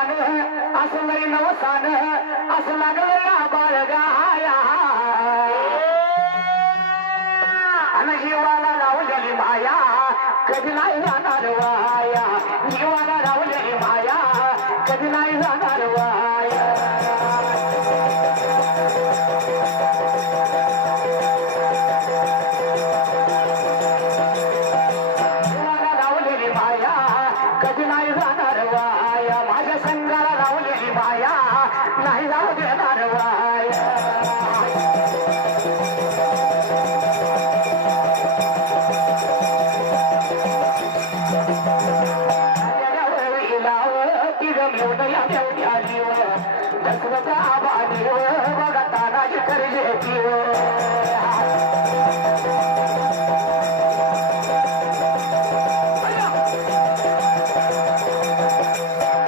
मान असं लई नवसान असं लागलं बाळगाया आणि जीवाला लावलेली माया कधी नाही जाणार वाया जीवाला लावलेली माया कधी नाही जाणार वाया जीवाला लावलेली माया कधी नाही जाणार वाया माझ्या संगाला लावलेली माया नाही जाऊ देणार वाया उदया देवत्या जीव दसरथ आबादेव